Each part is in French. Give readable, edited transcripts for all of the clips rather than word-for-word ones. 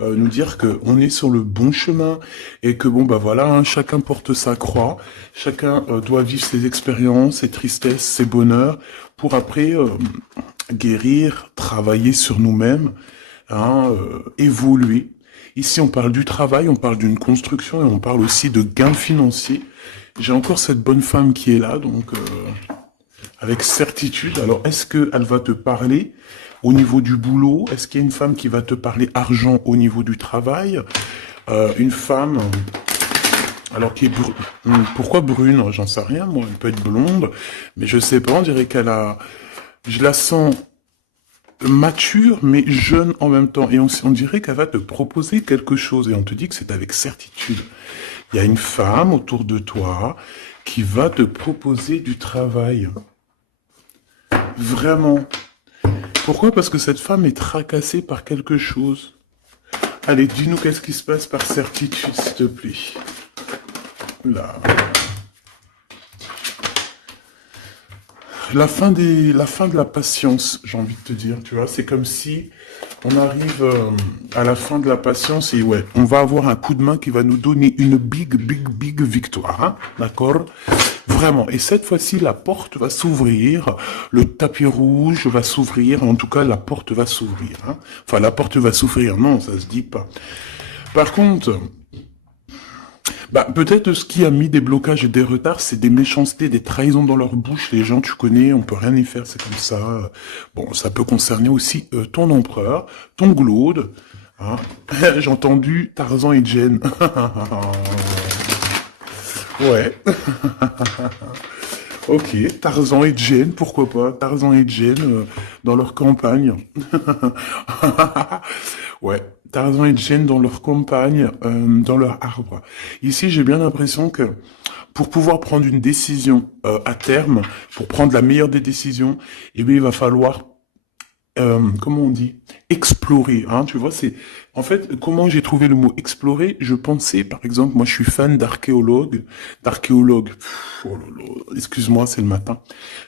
nous dire que on est sur le bon chemin et que bon bah voilà, hein, chacun porte sa croix, chacun doit vivre ses expériences, ses tristesses, ses bonheurs pour après guérir, travailler sur nous-mêmes, hein, évoluer. Ici, on parle du travail, on parle d'une construction et on parle aussi de gains financiers. J'ai encore cette bonne femme qui est là, donc avec certitude. Alors, est-ce qu'elle va te parler au niveau du boulot? Est-ce qu'il y a une femme qui va te parler argent au niveau du travail? Une femme, alors qui est pourquoi brune? J'en sais rien, moi. Elle peut être blonde, mais je sais pas. On dirait qu'elle a, je la sens mature mais jeune en même temps. Et on dirait qu'elle va te proposer quelque chose et on te dit que c'est avec certitude. Il y a une femme autour de toi qui va te proposer du travail. Vraiment. Pourquoi? Parce que cette femme est tracassée par quelque chose. Allez, dis-nous qu'est-ce qui se passe par certitude, s'il te plaît. Là. La fin de la patience, j'ai envie de te dire, tu vois, c'est comme si on arrive à la fin de la patience et ouais, on va avoir un coup de main qui va nous donner une big victoire, hein, d'accord? Vraiment. Et cette fois-ci, la porte va s'ouvrir, le tapis rouge va s'ouvrir, en tout cas, la porte va s'ouvrir, hein. Enfin, la porte va s'ouvrir, non, ça se dit pas. Par contre, bah, peut-être ce qui a mis des blocages et des retards, c'est des méchancetés, des trahisons dans leur bouche. Les gens, tu connais, on peut rien y faire, c'est comme ça. Bon, ça peut concerner aussi ton empereur, ton glaude. Hein. J'ai entendu Tarzan et Jane. Ouais. Ok, Tarzan et Jane, pourquoi pas? Tarzan et Jane dans leur campagne. Ouais, Tarzan et Jane dans leur campagne, dans leur arbre. Ici, j'ai bien l'impression que pour pouvoir prendre une décision à terme, pour prendre la meilleure des décisions, eh bien, il va falloir, comment on dit, explorer. Hein, tu vois, c'est en fait comment j'ai trouvé le mot explorer. Je pensais, par exemple, moi, je suis fan d'archéologue. Oh là là, excuse-moi, c'est le matin.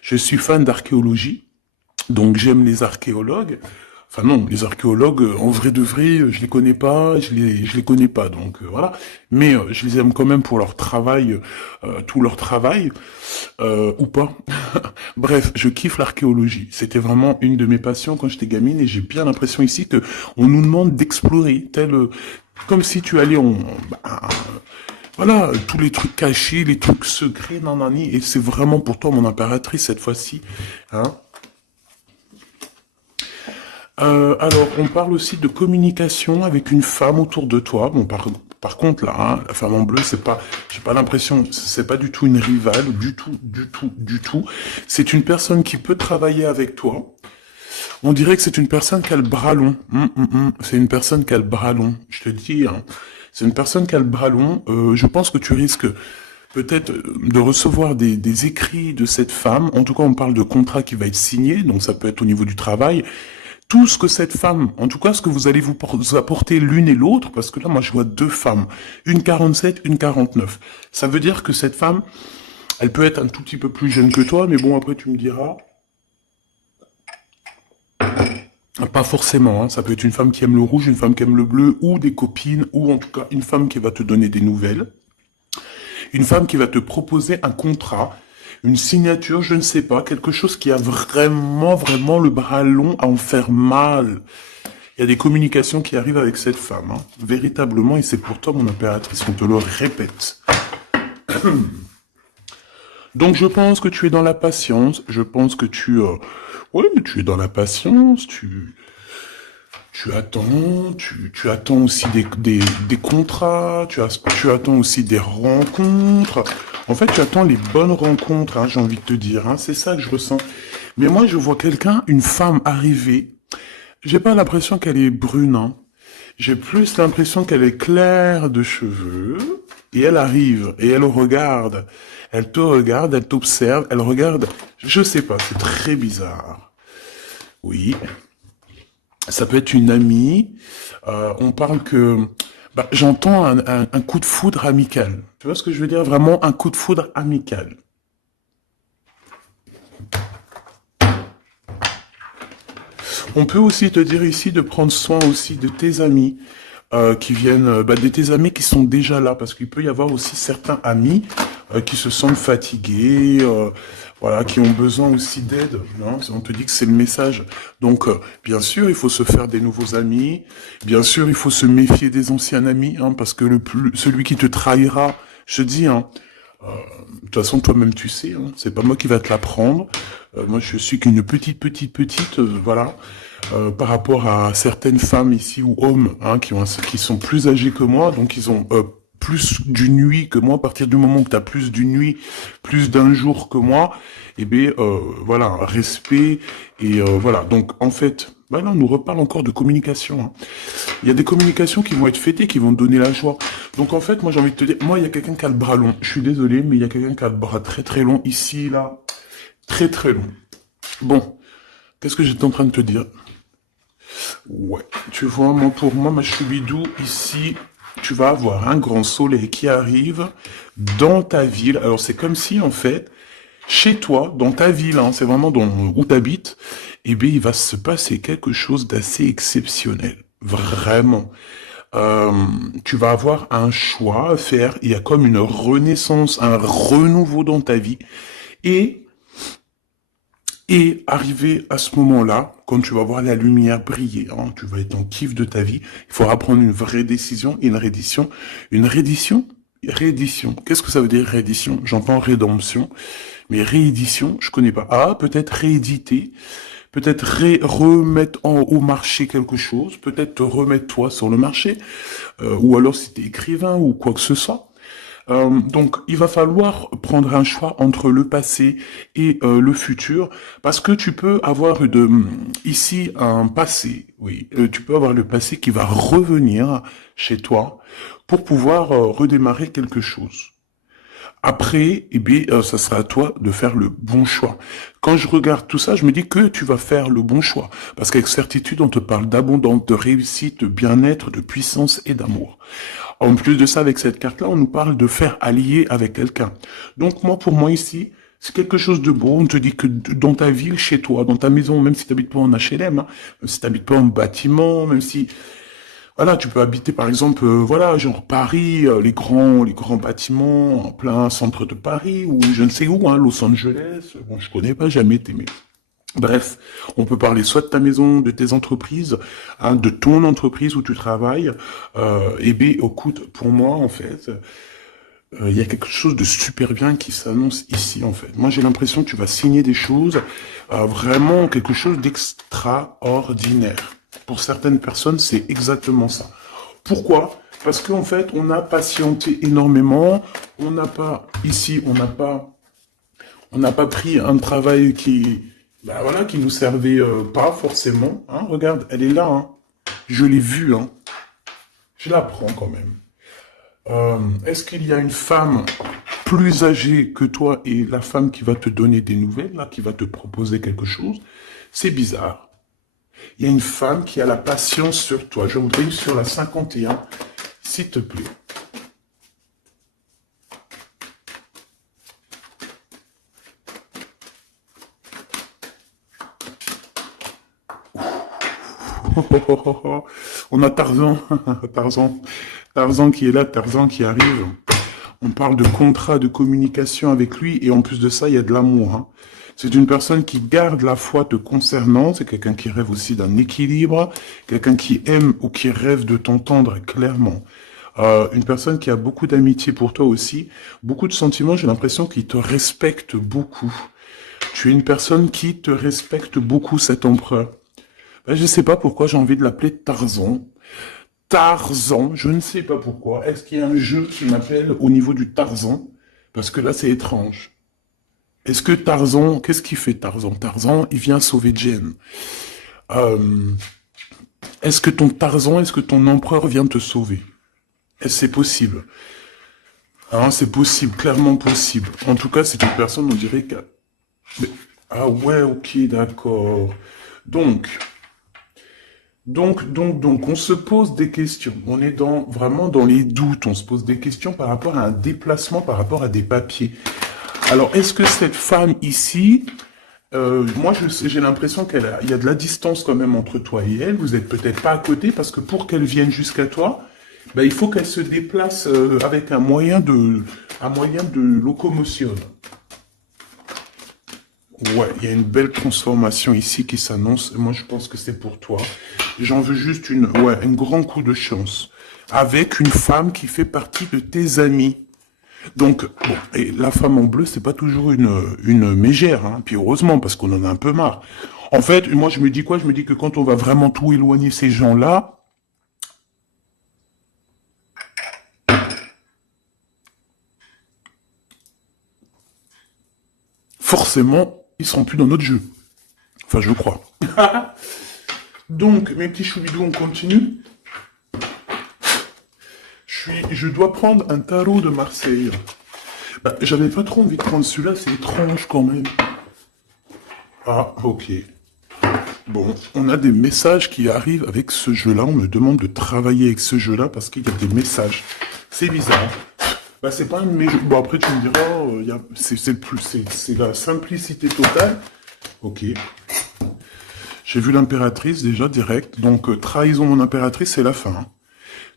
Je suis fan d'archéologie. Donc j'aime les archéologues. Enfin non, les archéologues, en vrai de vrai, je les connais pas, je les connais pas, donc voilà. Mais je les aime quand même pour leur travail, tout leur travail, ou pas. Bref, je kiffe l'archéologie. C'était vraiment une de mes passions quand j'étais gamine et j'ai bien l'impression ici que on nous demande d'explorer, tel comme si tu allais bah, voilà, tous les trucs cachés, les trucs secrets, nanani, et c'est vraiment pour toi mon impératrice cette fois-ci, hein. Alors, on parle aussi de communication avec une femme autour de toi. Bon, par contre, là, hein, la femme en bleu, c'est pas, j'ai pas l'impression, c'est pas du tout une rivale, du tout. C'est une personne qui peut travailler avec toi. On dirait que c'est une personne qui a le bras long. C'est une personne qui a le bras long. Je te dis, hein, c'est une personne qui a le bras long. Je pense que tu risques peut-être de recevoir des écrits de cette femme. En tout cas, on parle de contrat qui va être signé, donc ça peut être au niveau du travail tout ce que cette femme, en tout cas ce que vous allez vous apporter l'une et l'autre, parce que là moi je vois deux femmes, une 47, une 49. Ça veut dire que cette femme, elle peut être un tout petit peu plus jeune que toi, mais bon après tu me diras, pas forcément, hein. Ça peut être une femme qui aime le rouge, une femme qui aime le bleu, ou des copines, ou en tout cas une femme qui va te donner des nouvelles, une femme qui va te proposer un contrat, une signature, je ne sais pas, quelque chose qui a vraiment le bras long à en faire mal. Il y a des communications qui arrivent avec cette femme, hein, véritablement, et c'est pour toi, mon impératrice, on te le répète. Donc je pense que tu es dans la patience, je pense que ouais, mais tu es dans la patience, tu attends, tu attends aussi des contrats, tu attends aussi des rencontres. En fait, tu attends les bonnes rencontres, hein, j'ai envie de te dire, hein, c'est ça que je ressens. Mais moi, je vois quelqu'un, une femme arriver, j'ai pas l'impression qu'elle est brune, hein. J'ai plus l'impression qu'elle est claire de cheveux, et elle arrive, et elle regarde. Elle te regarde, elle t'observe, elle regarde. Je sais pas, c'est très bizarre. Oui, ça peut être une amie. On parle que... Bah, j'entends un coup de foudre amical. Tu vois ce que je veux dire? Vraiment un coup de foudre amical. On peut aussi te dire ici de prendre soin aussi de tes amis. qui viennent, de tes amis qui sont déjà là, parce qu'il peut y avoir aussi certains amis qui se sentent fatigués, voilà, qui ont besoin aussi d'aide. Non, on te dit que c'est le message. Donc, bien sûr, il faut se faire des nouveaux amis. Bien sûr, il faut se méfier des anciens amis, hein, parce que celui qui te trahira, je te dis, hein, de toute façon, toi-même, tu sais, hein, c'est pas moi qui va te l'apprendre. Moi, je suis qu'une petite, voilà, par rapport à certaines femmes ici ou hommes, hein, qui sont plus âgés que moi, donc ils ont plus d'une nuit que moi. À partir du moment où tu as plus d'une nuit, plus d'un jour que moi, eh bien, voilà, respect et voilà. Donc, en fait, là, on nous reparle encore de communication. Hein. Il y a des communications qui vont être fêtées, qui vont te donner la joie. Donc en fait, moi j'ai envie de te dire, moi il y a quelqu'un qui a le bras long. Je suis désolé, mais il y a quelqu'un qui a le bras très long, ici, là, très long. Bon, qu'est-ce que j'étais en train de te dire? Ouais, tu vois, moi pour moi, ma choubidou, ici, tu vas avoir un grand soleil qui arrive dans ta ville. Alors c'est comme si en fait, chez toi, dans ta ville, hein, c'est vraiment où tu habites, eh bien il va se passer quelque chose d'assez exceptionnel. Vraiment. Euh, Tu vas avoir un choix à faire. Il y a comme une renaissance, un renouveau dans ta vie. Et, et arrivé à ce moment-là, quand tu vas voir la lumière briller, hein, tu vas être en kiff de ta vie, il faudra prendre une vraie décision et une reddition. Une reddition? Réédition. Qu'est-ce que ça veut dire réédition? J'entends rédemption, mais réédition, je connais pas. Ah, peut-être rééditer, peut-être remettre au marché quelque chose, peut-être te remettre toi sur le marché, ou alors si t'es écrivain ou quoi que ce soit. Donc, il va falloir prendre un choix entre le passé et le futur, parce que tu peux avoir ici un passé, oui, tu peux avoir le passé qui va revenir chez toi pour pouvoir redémarrer quelque chose. Après, eh bien, ça sera à toi de faire le bon choix. Quand je regarde tout ça, je me dis que tu vas faire le bon choix. Parce qu'avec certitude, on te parle d'abondance, de réussite, de bien-être, de puissance et d'amour. En plus de ça, avec cette carte-là, on nous parle de faire allier avec quelqu'un. Donc moi, pour moi ici, c'est quelque chose de beau. On te dit que dans ta ville, chez toi, dans ta maison, même si tu n'habites pas en HLM, hein, même si tu n'habites pas en bâtiment, même si voilà, tu peux habiter par exemple, voilà, genre Paris, les grands bâtiments en plein centre de Paris ou je ne sais où, hein, Los Angeles. Bon, je connais pas, jamais été, mais bref, on peut parler soit de ta maison, de tes entreprises, hein, de ton entreprise où tu travailles. Et bien, écoute, pour moi, en fait, il y a quelque chose de super bien qui s'annonce ici, en fait. Moi, j'ai l'impression que tu vas signer des choses, vraiment quelque chose d'extraordinaire. Pour certaines personnes, c'est exactement ça. Pourquoi? Parce qu'en fait, on a patienté énormément. On n'a pas, ici, on n'a pas pris un travail voilà, qui nous servait pas forcément. Hein, regarde, elle est là. Hein. Je l'ai vue. Hein. Je la prends quand même. Est-ce qu'il y a une femme plus âgée que toi et la femme qui va te donner des nouvelles, là, qui va te proposer quelque chose? C'est bizarre. Il y a une femme qui a la patience sur toi. Je voudrais sur la 51, s'il te plaît. On a Tarzan, Tarzan qui est là, Tarzan qui arrive. On parle de contrat, de communication avec lui, et en plus de ça, il y a de l'amour. Hein. C'est une personne qui garde la foi te concernant, c'est quelqu'un qui rêve aussi d'un équilibre, quelqu'un qui aime ou qui rêve de t'entendre clairement. Une personne qui a beaucoup d'amitié pour toi aussi, beaucoup de sentiments, j'ai l'impression qu'il te respecte beaucoup. Tu es une personne qui te respecte beaucoup, cet empereur. Ben, je ne sais pas pourquoi j'ai envie de l'appeler Tarzan. Tarzan, je ne sais pas pourquoi. Est-ce qu'il y a un jeu qui m'appelle au niveau du Tarzan? Parce que là, c'est étrange. Est-ce que Tarzan, qu'est-ce qu'il fait Tarzan? Tarzan, il vient sauver Jen. Euh, est-ce que ton Tarzan, est-ce que ton empereur vient te sauver? Est-ce que c'est possible? Hein, c'est possible, clairement possible. En tout cas, c'est une personne, on dirait que... Mais- Ah ouais, ok, d'accord. Donc, on se pose des questions. On est vraiment dans les doutes. On se pose des questions par rapport à un déplacement, par rapport à des papiers. Alors, est-ce que cette femme ici, Moi, j'ai l'impression il y a de la distance quand même entre toi et elle. Vous êtes peut-être pas à côté parce que pour qu'elle vienne jusqu'à toi, ben, il faut qu'elle se déplace avec un moyen de locomotion. Ouais, il y a une belle transformation ici qui s'annonce. Moi, je pense que c'est pour toi. J'en veux juste un grand coup de chance. Avec une femme qui fait partie de tes amis. Donc, bon, et la femme en bleu, c'est pas toujours une mégère, hein. Puis heureusement, parce qu'on en a un peu marre. En fait, moi, je me dis quoi? Je me dis que quand on va vraiment tout éloigner ces gens-là, forcément, ils seront plus dans notre jeu. Enfin, je crois. Donc, mes petits choubidous, on continue. Je dois prendre un tarot de Marseille. Bah, j'avais pas trop envie de prendre celui-là, c'est étrange quand même. Ah, ok. Bon, on a des messages qui arrivent avec ce jeu-là. On me demande de travailler avec ce jeu-là parce qu'il y a des messages. C'est bizarre. Bah, c'est pas un de mes jeux. Bon, après, tu me diras, c'est la simplicité totale. Ok. J'ai vu l'impératrice déjà direct. Donc, trahison mon impératrice, c'est la fin, hein.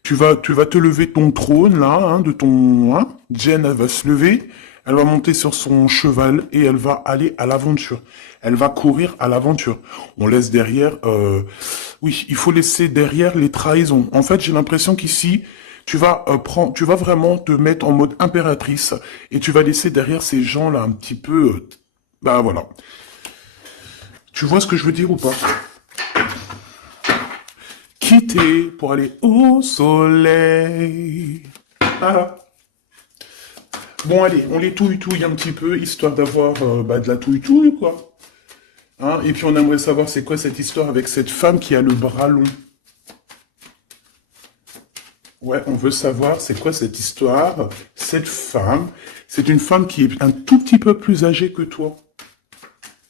Tu vas te lever de ton trône, là, hein, de ton... Hein. Jen, elle va se lever, elle va monter sur son cheval et elle va aller à l'aventure. Elle va courir à l'aventure. On laisse derrière... Oui, il faut laisser derrière les trahisons. En fait, j'ai l'impression qu'ici, tu vas vraiment te mettre en mode impératrice et tu vas laisser derrière ces gens-là un petit peu... bah voilà. Tu vois ce que je veux dire ou pas? Quitter pour aller au soleil. Ah. Bon, allez, on les touille-touille un petit peu, histoire d'avoir de la touille-touille, quoi. Hein, et puis on aimerait savoir c'est quoi cette histoire avec cette femme qui a le bras long. Ouais, on veut savoir c'est quoi cette histoire. Cette femme, c'est une femme qui est un tout petit peu plus âgée que toi.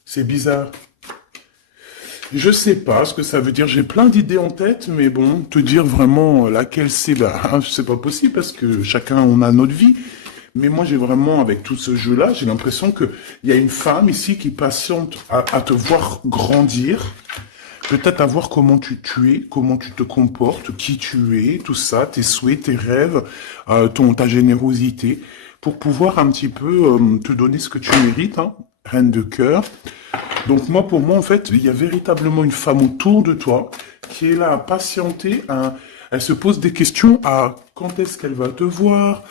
C'est bizarre. Je sais pas ce que ça veut dire. J'ai plein d'idées en tête, mais bon, te dire vraiment laquelle c'est, bah, c'est pas possible parce que chacun on a notre vie. Mais moi, j'ai vraiment, avec tout ce jeu-là, j'ai l'impression que il y a une femme ici qui patiente à te voir grandir, peut-être à voir tu es, comment tu te comportes, qui tu es, tout ça, tes souhaits, tes rêves, ta générosité, pour pouvoir un petit peu te donner ce que tu mérites, hein, reine de cœur. Donc moi, pour moi, en fait, il y a véritablement une femme autour de toi qui est là à patienter. Elle se pose des questions à quand est-ce qu'elle va te voir,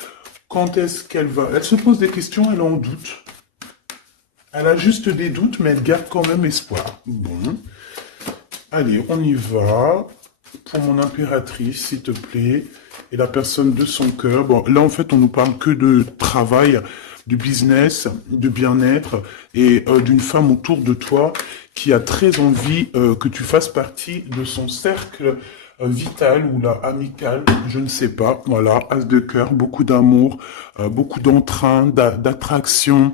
quand est-ce qu'elle va... Elle se pose des questions, elle en doute. Elle a juste des doutes, mais elle garde quand même espoir. Bon. Allez, on y va. Pour mon impératrice, s'il te plaît. Et la personne de son cœur. Bon, là, en fait, on nous parle que de travail, du business, de bien-être et d'une femme autour de toi qui a très envie que tu fasses partie de son cercle vital ou là amical, je ne sais pas. Voilà, as de cœur, beaucoup d'amour, beaucoup d'entrain, d'attraction,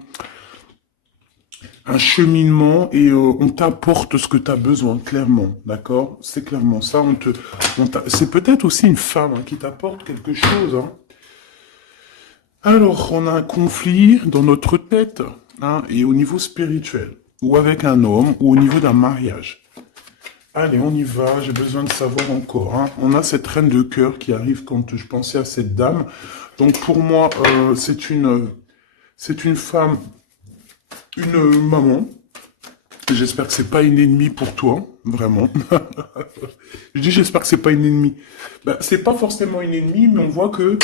un cheminement et on t'apporte ce que tu as besoin, clairement, d'accord? C'est clairement ça. C'est peut-être aussi une femme hein, qui t'apporte quelque chose, hein. Alors, on a un conflit dans notre tête, hein, et au niveau spirituel, ou avec un homme, ou au niveau d'un mariage. Allez, on y va, j'ai besoin de savoir encore, hein. On a cette reine de cœur qui arrive quand je pensais à cette dame. Donc pour moi, c'est une femme, une maman. J'espère que c'est pas une ennemie pour toi, vraiment. Je dis j'espère que c'est pas une ennemie. Ben, c'est pas forcément une ennemie, mais on voit que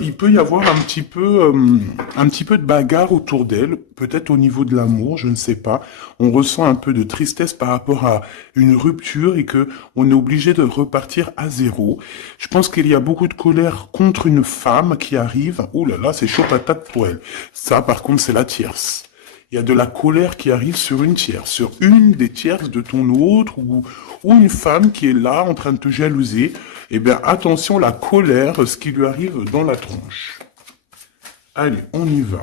il peut y avoir un petit peu de bagarre autour d'elle, peut-être au niveau de l'amour, je ne sais pas. On ressent un peu de tristesse par rapport à une rupture et que on est obligé de repartir à zéro. Je pense qu'il y a beaucoup de colère contre une femme qui arrive. Ouh là là, c'est chaud patate pour elle. Ça, par contre, c'est la tierce. Il y a de la colère qui arrive sur une tierce, sur une des tierces de ton autre, ou une femme qui est là en train de te jalouser. Eh bien, attention, la colère, ce qui lui arrive dans la tronche. Allez, on y va.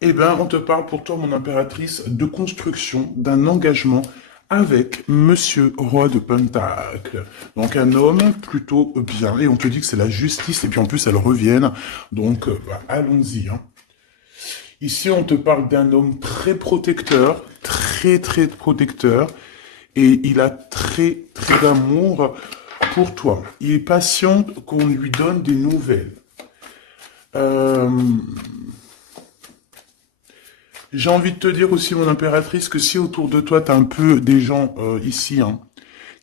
Eh bien, on te parle pour toi, mon impératrice, de construction, d'un engagement avec Monsieur Roi de Pentacle. Donc un homme plutôt bien, et on te dit que c'est la justice, et puis en plus elle revienne. Donc allons-y, hein. Ici, on te parle d'un homme très protecteur, très très protecteur, et il a très très d'amour pour toi. Il est patient qu'on lui donne des nouvelles. Euh, J'ai envie de te dire aussi, mon impératrice, que si autour de toi, tu as un peu des gens ici, hein,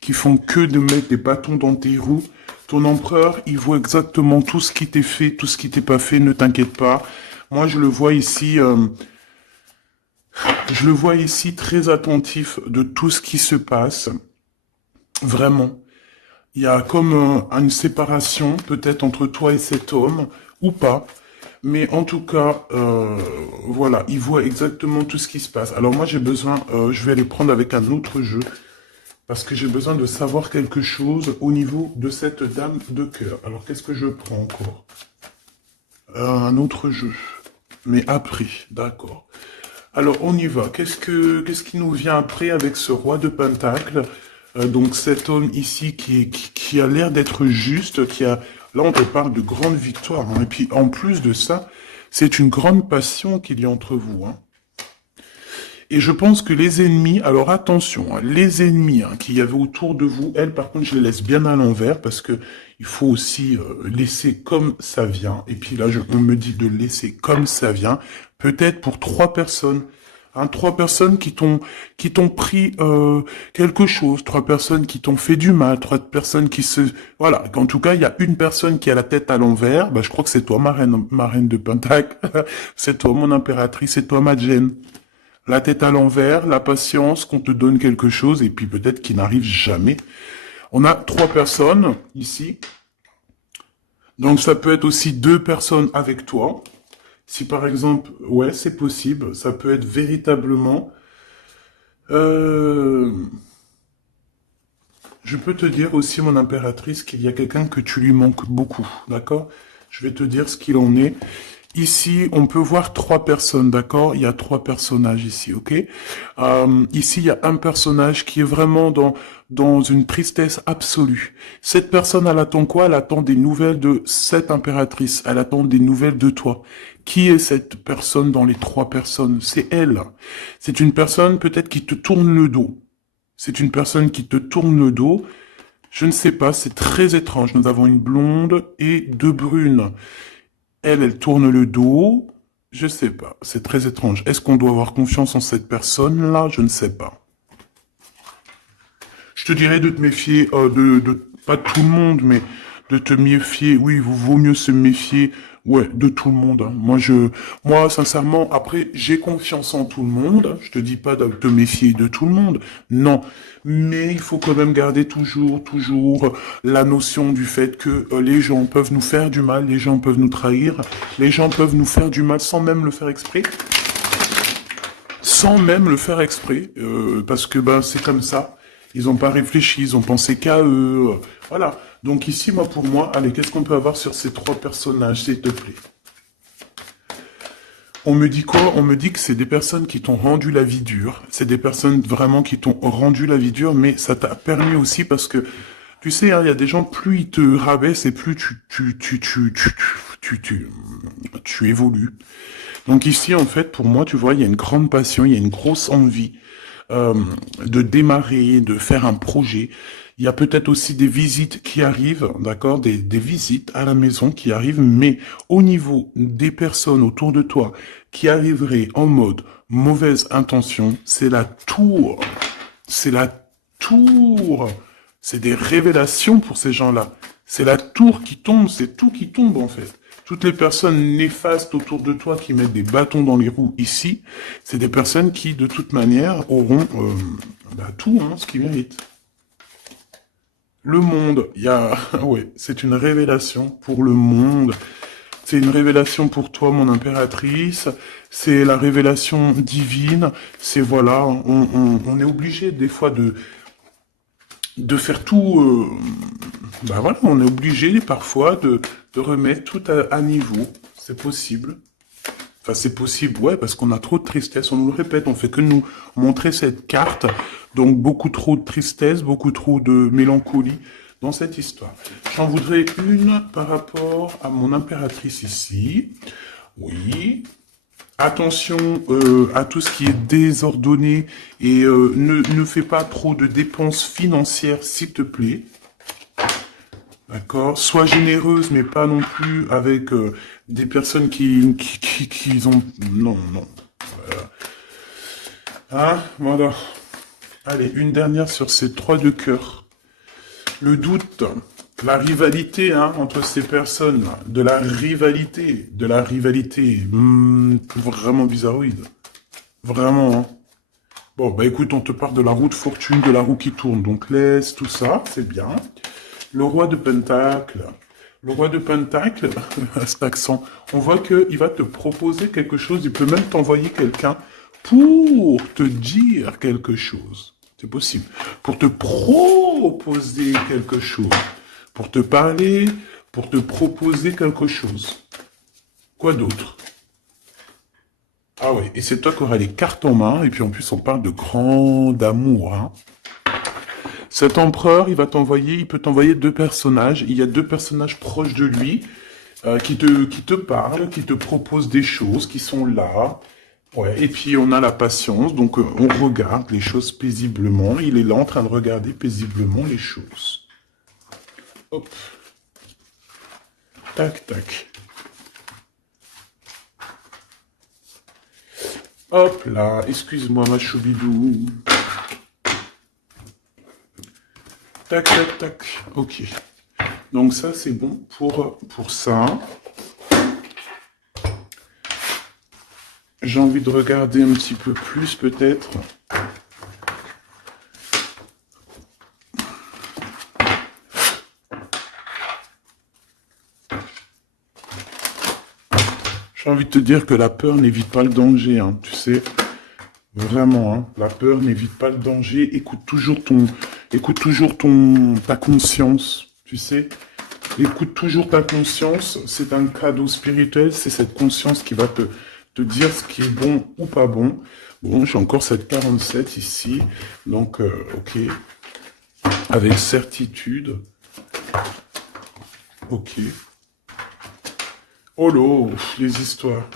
qui font que de mettre des bâtons dans tes roues, ton empereur, il voit exactement tout ce qui t'est fait, tout ce qui t'est pas fait, ne t'inquiète pas. Moi, je le vois ici très attentif de tout ce qui se passe. Vraiment. Il y a comme une séparation, peut-être entre toi et cet homme, ou pas. Mais en tout cas, voilà, il voit exactement tout ce qui se passe. Alors moi, j'ai besoin, je vais aller prendre avec un autre jeu, parce que j'ai besoin de savoir quelque chose au niveau de cette dame de cœur. Alors, qu'est-ce que je prends encore? Un autre jeu. Mais après, d'accord. Alors, on y va. Qu'est-ce qui nous vient après avec ce roi de Pentacle? Donc, cet homme ici qui a l'air d'être juste, là, on te parle de grande victoire, hein. Et puis, en plus de ça, c'est une grande passion qu'il y a entre vous, hein. Et je pense que les ennemis, alors attention, hein, les ennemis qu'il y avait autour de vous, elles, par contre, je les laisse bien à l'envers parce que il faut aussi laisser comme ça vient. Et puis là, on me dit de laisser comme ça vient. Peut-être pour 3 personnes. Hein, 3 personnes qui t'ont pris quelque chose, 3 personnes qui t'ont fait du mal, 3 personnes qui se... Voilà, en tout cas, il y a une personne qui a la tête à l'envers, bah, je crois que c'est toi, ma reine de Pentacle, c'est toi, mon impératrice, c'est toi, ma Jen. La tête à l'envers, la patience, qu'on te donne quelque chose, et puis peut-être qu'il n'arrive jamais. On a 3 personnes ici. Donc ça peut être aussi 2 personnes avec toi. Si par exemple, ouais, c'est possible, ça peut être véritablement... Euh, je peux te dire aussi, mon impératrice, qu'il y a quelqu'un que tu lui manques beaucoup, d'accord? Je vais te dire ce qu'il en est. Ici, on peut voir 3 personnes, d'accord? Il y a 3 personnages ici, ok? Ici, il y a un personnage qui est vraiment dans une tristesse absolue. Cette personne, elle attend quoi? Elle attend des nouvelles de cette impératrice. Elle attend des nouvelles de toi. Qui est cette personne dans les 3 personnes? C'est elle. C'est une personne peut-être qui te tourne le dos. C'est une personne qui te tourne le dos. Je ne sais pas, c'est très étrange. Nous avons une blonde et 2 brunes. Elle tourne le dos. Je sais pas. C'est très étrange. Est-ce qu'on doit avoir confiance en cette personne-là? Je ne sais pas. Je te dirais de te méfier, pas de tout le monde, mais de te méfier. Oui, il vaut mieux se méfier, ouais, de tout le monde, hein. Moi, sincèrement, après, j'ai confiance en tout le monde. Je te dis pas de te méfier de tout le monde. Non. Mais il faut quand même garder toujours la notion du fait que les gens peuvent nous faire du mal, les gens peuvent nous trahir, les gens peuvent nous faire du mal sans même le faire exprès. Sans même le faire exprès, parce que ben c'est comme ça. Ils n'ont pas réfléchi, ils ont pensé qu'à eux. Voilà. Donc ici, moi, pour moi, allez, qu'est-ce qu'on peut avoir sur ces 3 personnages, s'il te plaît? On me dit quoi? On me dit que c'est des personnes qui t'ont rendu la vie dure. C'est des personnes vraiment qui t'ont rendu la vie dure, mais ça t'a permis aussi parce que, tu sais, hein, il y a des gens, plus ils te rabaissent et plus tu évolues. Donc ici, en fait, pour moi, tu vois, il y a une grande passion, il y a une grosse envie euh, de démarrer, de faire un projet. Il y a peut-être aussi des visites qui arrivent, d'accord, des visites à la maison qui arrivent, mais au niveau des personnes autour de toi qui arriveraient en mode mauvaise intention, c'est la tour. C'est la tour. C'est des révélations pour ces gens-là. C'est la tour qui tombe, c'est tout qui tombe en fait. Toutes les personnes néfastes autour de toi qui mettent des bâtons dans les roues ici, c'est des personnes qui, de toute manière, auront tout, hein, ce qu'ils méritent. Le monde, il y a... ouais, c'est une révélation pour le monde. C'est une révélation pour toi, mon impératrice. C'est la révélation divine. C'est voilà, on est obligé des fois de faire tout. Ben voilà, on est obligé parfois de remettre tout à niveau. C'est possible. Enfin, c'est possible, ouais, parce qu'on a trop de tristesse. On nous le répète, on fait que nous montrer cette carte. Donc, beaucoup trop de tristesse, beaucoup trop de mélancolie dans cette histoire. J'en voudrais une par rapport à mon impératrice ici. Oui. Attention à tout ce qui est désordonné et ne fais pas trop de dépenses financières, s'il te plaît. D'accord? Sois généreuse, mais pas non plus avec des personnes qui ont... Non, non. Hein? Voilà. Allez, une dernière sur ces 3 de cœur. Le doute, la rivalité entre ces personnes, de la rivalité, vraiment bizarroïde. Vraiment, hein. Bon, bah écoute, on te parle de la roue de fortune, de la roue qui tourne, donc laisse tout ça, c'est bien. Le roi de Pentacle. Le roi de Pentacle, à cet accent, on voit qu'il va te proposer quelque chose, il peut même t'envoyer quelqu'un pour te dire quelque chose. C'est possible. Pour te proposer quelque chose. Pour te parler, pour te proposer quelque chose. Quoi d'autre? Ah ouais, et c'est toi qui auras les cartes en main, et puis en plus on parle de grand amour, hein. Cet empereur, il peut t'envoyer 2 personnages. Il y a 2 personnages proches de lui qui te parlent, qui te proposent des choses, qui sont là. Ouais. Et puis on a la patience, donc on regarde les choses paisiblement. Il est là en train de regarder paisiblement les choses. Hop. Tac, tac. Hop là, excuse-moi ma choubidou. Tac, tac, tac. Ok. Donc ça, c'est bon pour ça. J'ai envie de regarder un petit peu plus, peut-être. J'ai envie de te dire que la peur n'évite pas le danger, hein, tu sais. Vraiment, hein, la peur n'évite pas le danger. Écoute toujours ta conscience, tu sais. Écoute toujours ta conscience. C'est un cadeau spirituel. C'est cette conscience qui va te dire ce qui est bon ou pas bon. Bon, j'ai encore cette 47 ici. Donc, ok. Avec certitude. Ok. Oh là, les histoires.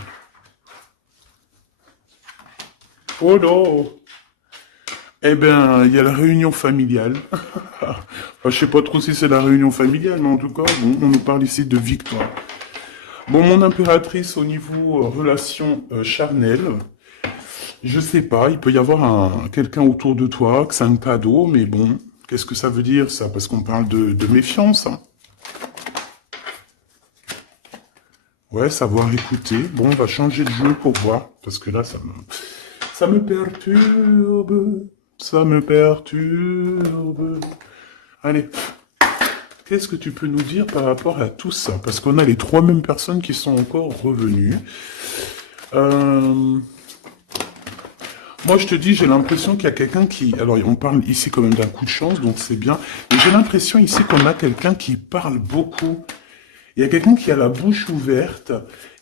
Oh là. Eh ben, il y a la réunion familiale. Enfin, je sais pas trop si c'est la réunion familiale, mais en tout cas, bon, on nous parle ici de victoire. Bon, mon impératrice, au niveau relation charnelle, je sais pas, il peut y avoir quelqu'un autour de toi, que c'est un cadeau, mais bon, qu'est-ce que ça veut dire, ça? Parce qu'on parle de méfiance, hein. Ouais, savoir écouter. Bon, on va changer de jeu pour voir, parce que là, ça me perturbe. Ça me perturbe. Allez, qu'est-ce que tu peux nous dire par rapport à tout ça? Parce qu'on a les 3 mêmes personnes qui sont encore revenues. Moi, je te dis, j'ai l'impression qu'il y a quelqu'un qui... Alors, on parle ici quand même d'un coup de chance, donc c'est bien. Mais j'ai l'impression ici qu'on a quelqu'un qui parle beaucoup. Il y a quelqu'un qui a la bouche ouverte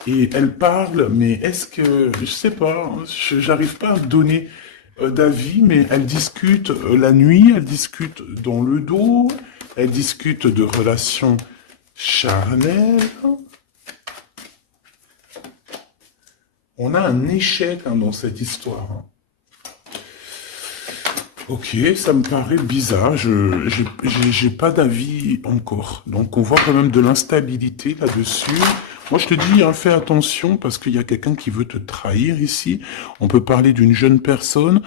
et elle parle, mais est-ce que... Je sais pas, j'arrive pas à donner d'avis, mais elle discute la nuit, elle discute dans le dos, elle discute de relations charnelles. On a un échec dans cette histoire. Ok, ça me paraît bizarre, j'ai pas d'avis encore. Donc on voit quand même de l'instabilité là-dessus. Moi je te dis, hein, fais attention parce qu'il y a quelqu'un qui veut te trahir ici. On peut parler d'une jeune personne,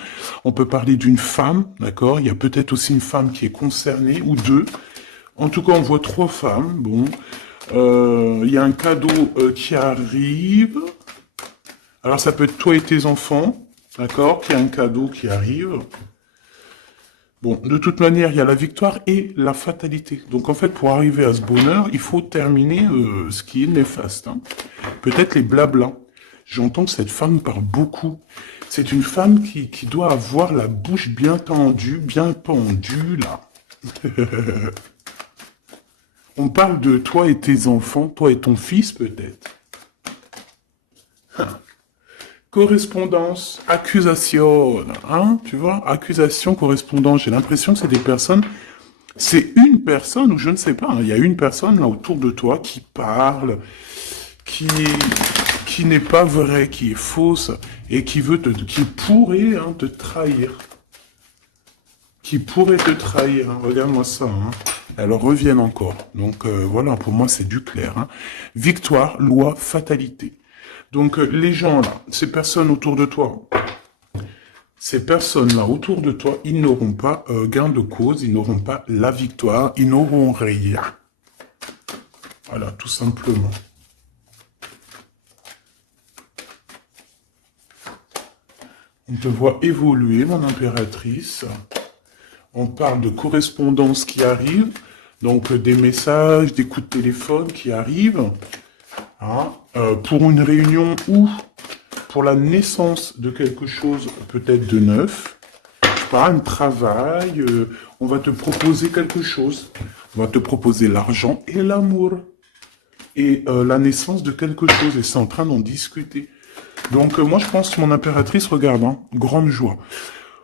on peut parler d'une femme, d'accord? Il y a peut-être aussi une femme qui est concernée, ou 2. En tout cas, on voit 3 femmes, bon. Il y a un cadeau qui arrive. Alors ça peut être toi et tes enfants, d'accord? Qu'il y a un cadeau qui arrive. Bon, de toute manière, il y a la victoire et la fatalité. Donc, en fait, pour arriver à ce bonheur, il faut terminer ce qui est néfaste, hein. Peut-être les blablas. J'entends que cette femme parle beaucoup. C'est une femme qui doit avoir la bouche bien tendue, bien pendue, là. On parle de toi et tes enfants, toi et ton fils, peut-être. Correspondance, accusation, hein, tu vois, accusation, correspondance. J'ai l'impression que c'est des personnes, c'est une personne, ou je ne sais pas, hein, il y a une personne là autour de toi qui parle, qui qui n'est pas vraie, qui est fausse, et qui pourrait te trahir. Qui pourrait te trahir, hein. Regarde-moi ça, hein. Elles reviennent encore. Donc voilà, pour moi c'est du clair, hein. Victoire, loi, fatalité. Donc les gens là, ces personnes autour de toi, ils n'auront pas gain de cause, ils n'auront pas la victoire, ils n'auront rien. Voilà, tout simplement. On te voit évoluer, mon impératrice. On parle de correspondance qui arrive, donc des messages, des coups de téléphone qui arrivent, hein, pour une réunion ou pour la naissance de quelque chose peut-être de neuf. Je sais pas, un travail, on va te proposer quelque chose. On va te proposer l'argent et l'amour. Et la naissance de quelque chose, et c'est en train d'en discuter. Donc moi je pense, mon impératrice, regarde, hein, grande joie.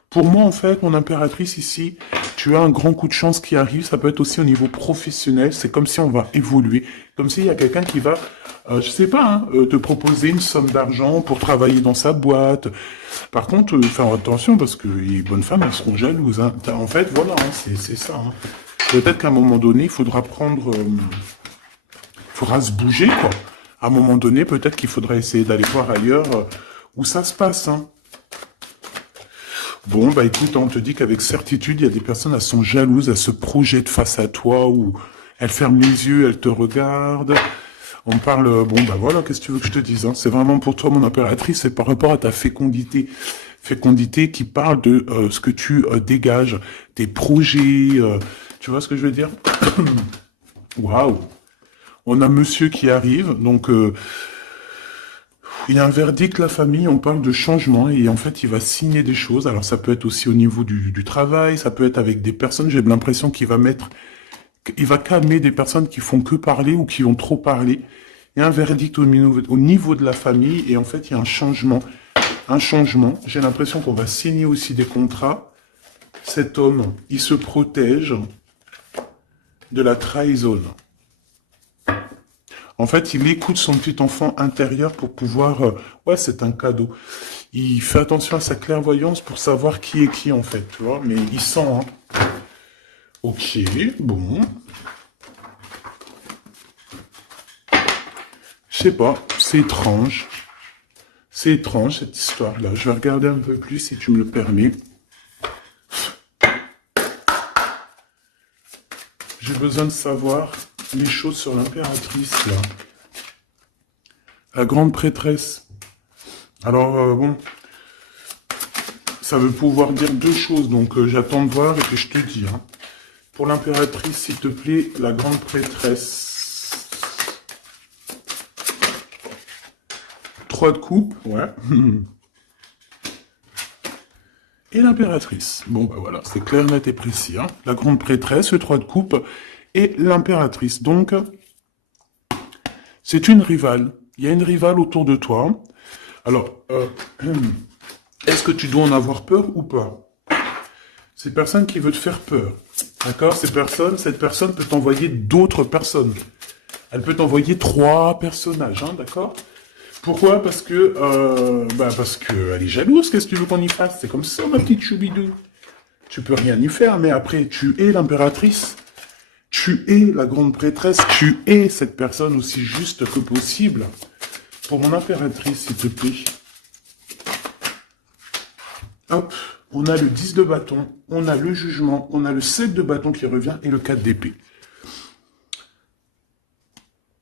Pour moi, en fait, mon impératrice ici, tu as un grand coup de chance qui arrive. Ça peut être aussi au niveau professionnel. C'est comme si on va évoluer. Comme s'il y a quelqu'un qui va, je sais pas, hein, te proposer une somme d'argent pour travailler dans sa boîte. Par contre, faire attention parce que les bonnes femmes, elles seront jalouses, hein. En fait, voilà, hein, c'est ça, hein. Peut-être qu'à un moment donné, il faudra faudra se bouger, quoi. À un moment donné, peut-être qu'il faudra essayer d'aller voir ailleurs où ça se passe, hein. Bon, bah écoute, on te dit qu'avec certitude, il y a des personnes, elles sont jalouses, elles se projettent face à toi, ou elles ferment les yeux, elles te regardent. On parle, bon, bah voilà, qu'est-ce que tu veux que je te dise, hein. C'est vraiment pour toi, mon impératrice, c'est par rapport à ta fécondité. Fécondité qui parle de ce que tu dégages, tes projets, tu vois ce que je veux dire? Waouh! On a monsieur qui arrive, donc il y a un verdict, la famille, on parle de changement, et en fait, il va signer des choses. Alors, ça peut être aussi au niveau du travail, ça peut être avec des personnes, j'ai l'impression qu'il va il va calmer des personnes qui font que parler ou qui ont trop parlé. Il y a un verdict au niveau de la famille, et en fait, il y a un changement. Un changement. J'ai l'impression qu'on va signer aussi des contrats. Cet homme, il se protège de la trahison. En fait, il écoute son petit enfant intérieur pour pouvoir... ouais, c'est un cadeau. Il fait attention à sa clairvoyance pour savoir qui est qui, en fait, tu vois. Mais il sent, hein. Ok, bon. Je sais pas, c'est étrange. C'est étrange, cette histoire-là. Je vais regarder un peu plus, si tu me le permets. J'ai besoin de savoir les choses sur l'impératrice, là. La grande prêtresse. Alors, bon, ça veut pouvoir dire deux choses, donc j'attends de voir et puis je te dis. Hein. Pour l'impératrice, s'il te plaît, la grande prêtresse. 3 de coupe, ouais. Et l'impératrice. Bon, bah voilà, c'est clair, net et précis. Hein. La grande prêtresse, le 3 de coupe, et l'impératrice. Donc, c'est une rivale. Il y a une rivale autour de toi. Alors, est-ce que tu dois en avoir peur ou pas? C'est personne qui veut te faire peur. D'accord? Cette personne peut t'envoyer d'autres personnes. Elle peut t'envoyer 3 personnages, hein, d'accord? Pourquoi? Parce que elle est jalouse. Qu'est-ce que tu veux qu'on y fasse? C'est comme ça, ma petite choubidou. Tu peux rien y faire, mais après, tu es l'impératrice. Tu es la grande prêtresse. Tu es cette personne aussi juste que possible. Pour mon impératrice, s'il te plaît. Hop, on a le 10 de bâton, on a le jugement, on a le 7 de bâton qui revient et le 4 d'épée.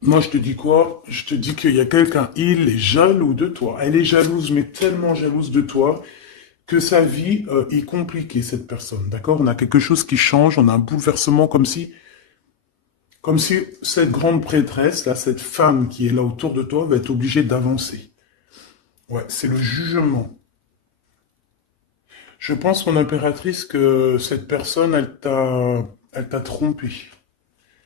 Moi, je te dis quoi? Je te dis qu'il y a quelqu'un, il est jaloux de toi. Elle est jalouse, mais tellement jalouse de toi que sa vie est compliquée, cette personne. D'accord? On a quelque chose qui change, on a un bouleversement comme si cette grande prêtresse, là, cette femme qui est là autour de toi, va être obligée d'avancer. Ouais, c'est le jugement. Je pense, mon impératrice, que cette personne, elle t'a trompé.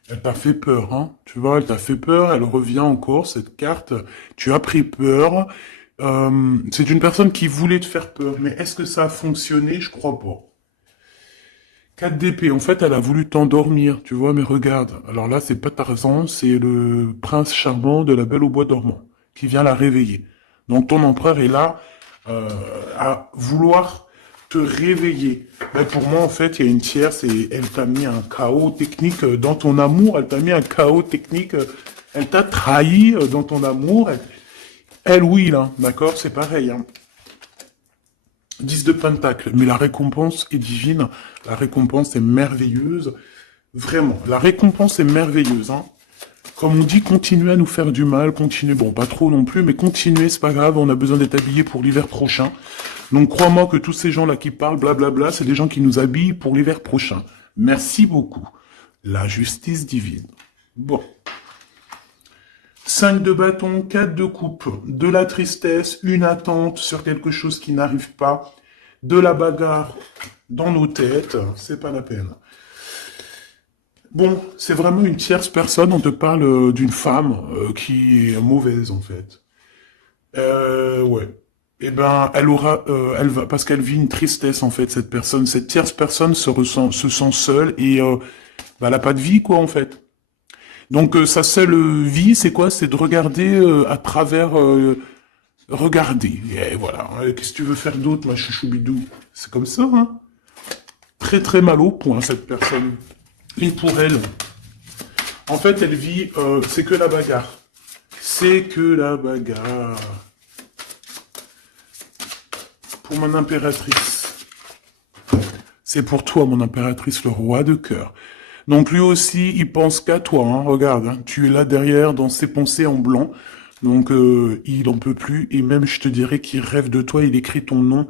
Elle t'a fait peur, hein. Tu vois, elle t'a fait peur, elle revient encore, cette carte. Tu as pris peur. C'est une personne qui voulait te faire peur. Mais est-ce que ça a fonctionné? Je crois pas. 4 d'épée, en fait, elle a voulu t'endormir, tu vois, mais regarde. Alors là, c'est pas Tarzan, c'est le prince charmant de la Belle au bois dormant. qui vient la réveiller. Donc ton empereur est là à vouloir te réveiller. Mais pour moi, en fait, il y a une tierce et elle t'a mis un chaos technique dans ton amour. Elle t'a mis un chaos technique. Elle t'a trahi dans ton amour. Elle, oui, là, d'accord, c'est pareil. Hein. 10 de Pentacle, mais la récompense est divine. La récompense est merveilleuse. Vraiment, la récompense est merveilleuse. Hein. Comme on dit, continuez à nous faire du mal, continuez, bon, pas trop non plus, mais continuez, c'est pas grave, on a besoin d'être habillés pour l'hiver prochain. Donc crois-moi que tous ces gens-là qui parlent, blablabla, c'est des gens qui nous habillent pour l'hiver prochain. Merci beaucoup. La justice divine. Bon. 5 de bâton, 4 de coupe, de la tristesse, une attente sur quelque chose qui n'arrive pas, de la bagarre dans nos têtes, c'est pas la peine. Bon, c'est vraiment une tierce personne, on te parle d'une femme qui est mauvaise en fait. Ouais. Eh ben, elle va, parce qu'elle vit une tristesse en fait, cette personne, cette tierce personne se sent seule et bah, elle a pas de vie quoi en fait. Donc sa seule vie, c'est quoi? C'est de regarder à travers, regarder. Et voilà. Qu'est-ce que tu veux faire d'autre, ma chouchoubidou? C'est comme ça, hein. Très très mal au point cette personne. Et pour elle, en fait, elle vit, c'est que la bagarre. C'est que la bagarre. Pour mon impératrice. C'est pour toi, mon impératrice, le roi de cœur. Donc lui aussi, il pense qu'à toi. Hein. Regarde, hein, tu es là derrière dans ses pensées en blanc. Donc il en peut plus. Et même, je te dirais qu'il rêve de toi. Il écrit ton nom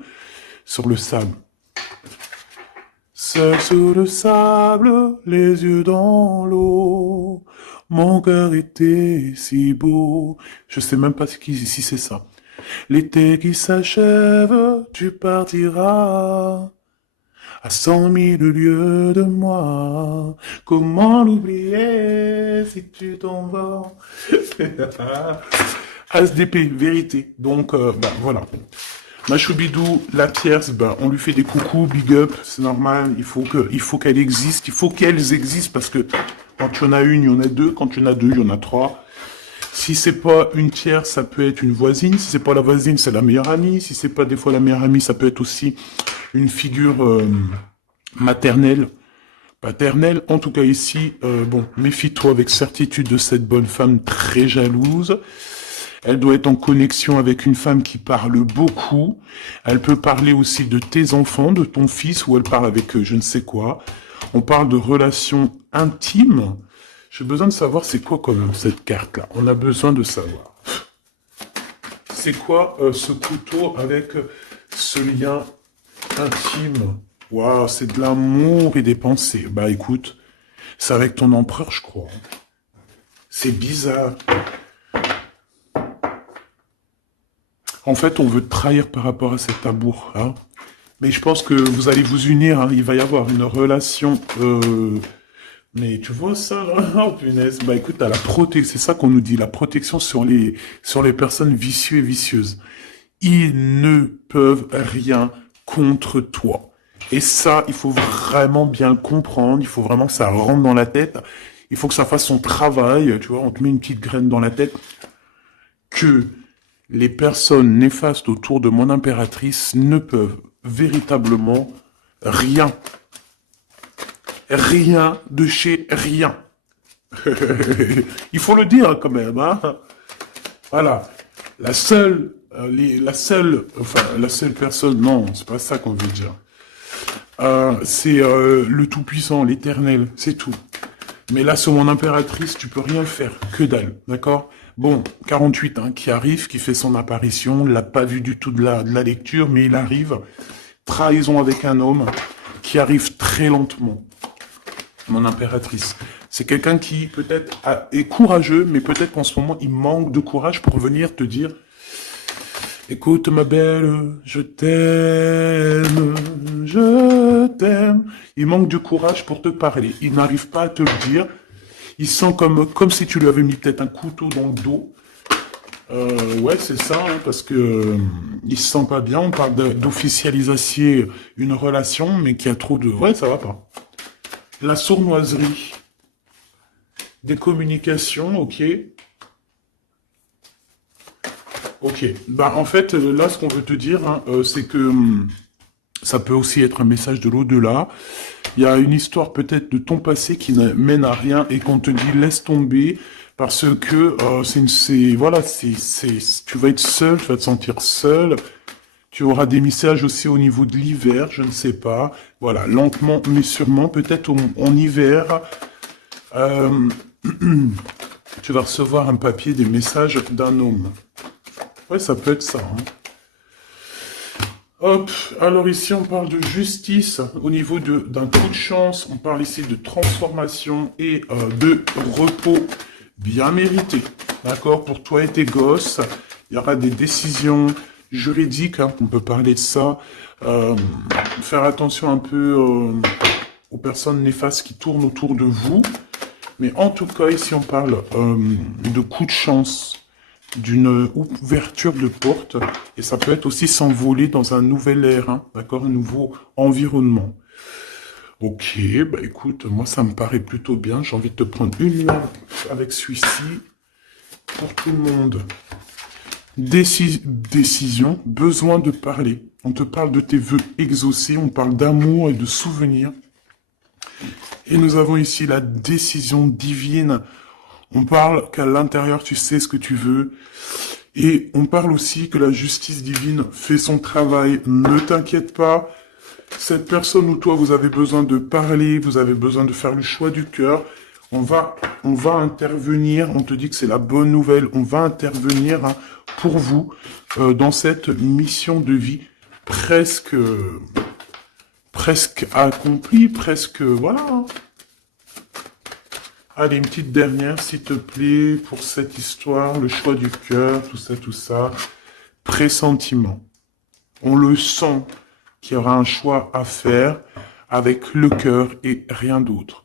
sur le sable. Seul sur le sable, les yeux dans l'eau. Mon cœur était si beau. Je sais même pas si c'est ça. L'été qui s'achève, tu partiras. À 100 000 lieues de moi, comment l'oublier si tu t'en vas? ASDP, vérité. Donc, bah, voilà. Machoubidou, la tierce, bah, on lui fait des coucous, big up, c'est normal, il faut qu'elle existe, il faut qu'elles existent, parce que quand il y en a une, il y en a deux, quand il y en a deux, il y en a trois. Si c'est pas une tierce, ça peut être une voisine, si c'est pas la voisine, c'est la meilleure amie, si c'est pas des fois la meilleure amie, ça peut être aussi une figure maternelle, paternelle. En tout cas ici, bon, méfie-toi avec certitude de cette bonne femme très jalouse. Elle doit être en connexion avec une femme qui parle beaucoup. Elle peut parler aussi de tes enfants, de ton fils, ou elle parle avec je ne sais quoi. On parle de relations intimes. J'ai besoin de savoir c'est quoi quand même cette carte-là. On a besoin de savoir. C'est quoi ce couteau avec ce lien intime? Waouh, c'est de l'amour et des pensées. Bah écoute, c'est avec ton empereur, je crois. C'est bizarre. En fait, on veut te trahir par rapport à cet amour. Hein. Mais je pense que vous allez vous unir. Hein. Il va y avoir une relation... Mais tu vois ça, là? Oh, punaise. Bah écoute, t'as la protection. C'est ça qu'on nous dit. La protection sur les personnes vicieuses et vicieuses. Ils ne peuvent rien contre toi. Et ça, il faut vraiment bien le comprendre. Il faut vraiment que ça rentre dans la tête. Il faut que ça fasse son travail. Tu vois, on te met une petite graine dans la tête. Que les personnes néfastes autour de mon impératrice ne peuvent véritablement rien. Rien de chez rien. Il faut le dire quand même. Hein. Voilà. La seule personne, non, c'est pas ça qu'on veut dire. C'est le Tout-Puissant, l'Éternel, c'est tout. Mais là, sur mon impératrice, tu peux rien faire, que dalle, d'accord? Bon, 48, hein, qui arrive, qui fait son apparition, on l'a pas vu du tout de la lecture, mais il arrive. Trahison avec un homme qui arrive très lentement. Mon impératrice. C'est quelqu'un qui peut-être est courageux, mais peut-être qu'en ce moment, il manque de courage pour venir te dire « Écoute ma belle, je t'aime, je t'aime. » Il manque de courage pour te parler. Il n'arrive pas à te le dire. Il sent comme si tu lui avais mis peut-être un couteau dans le dos. Ouais, c'est ça, hein, parce que il se sent pas bien. On parle d'officialiser une relation, mais qui a trop de... Ouais, ça va pas. La sournoiserie. Des communications, ok. Ok. Bah, en fait, là, ce qu'on veut te dire, hein, c'est que ça peut aussi être un message de l'au-delà. Il y a une histoire peut-être de ton passé qui ne mène à rien et qu'on te dit laisse tomber parce que voilà, tu vas être seul, tu vas te sentir seul. Tu auras des messages aussi au niveau de l'hiver, je ne sais pas. Voilà, lentement mais sûrement, peut-être en hiver, euh, tu vas recevoir un papier, des messages d'un homme. Ouais, ça peut être ça, hein. Hop, alors ici on parle de justice au niveau d'un coup de chance, on parle ici de transformation et de repos bien mérité. D'accord, pour toi et tes gosses, il y aura des décisions juridiques, hein, on peut parler de ça. Euh, Faire attention un peu aux personnes néfastes qui tournent autour de vous. Mais en tout cas, ici on parle de coup de chance, d'une ouverture de porte, et ça peut être aussi s'envoler dans un nouvel air, hein, d'accord, un nouveau environnement. Ok, bah écoute, moi ça me paraît plutôt bien, j'ai envie de te prendre une là avec celui-ci, pour tout le monde. Décision, besoin de parler. On te parle de tes vœux exaucés, on parle d'amour et de souvenirs. Et nous avons ici la décision divine. On parle qu'à l'intérieur, tu sais ce que tu veux. Et on parle aussi que la justice divine fait son travail. Ne t'inquiète pas. Cette personne ou toi, vous avez besoin de parler, vous avez besoin de faire le choix du cœur. On va intervenir. On te dit que c'est la bonne nouvelle. On va intervenir, hein, pour vous dans cette mission de vie presque accomplie, presque voilà, hein. Allez, une petite dernière, s'il te plaît, pour cette histoire, le choix du cœur, tout ça, tout ça. Pressentiment. On le sent qu'il y aura un choix à faire avec le cœur et rien d'autre.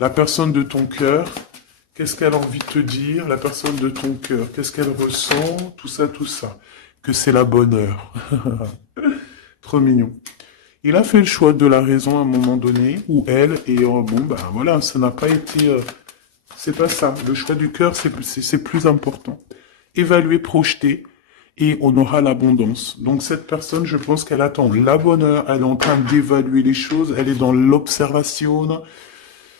La personne de ton cœur, qu'est-ce qu'elle a envie de te dire? La personne de ton cœur, qu'est-ce qu'elle ressent? Tout ça, tout ça. Que c'est la bonne heure. Trop mignon. Il a fait le choix de la raison à un moment donné, ou elle, et bon, ben voilà, ça n'a pas été... c'est pas ça. Le choix du cœur, c'est plus important. Évaluer, projeter, et on aura l'abondance. Donc cette personne, je pense qu'elle attend la bonne heure, elle est en train d'évaluer les choses, elle est dans l'observation,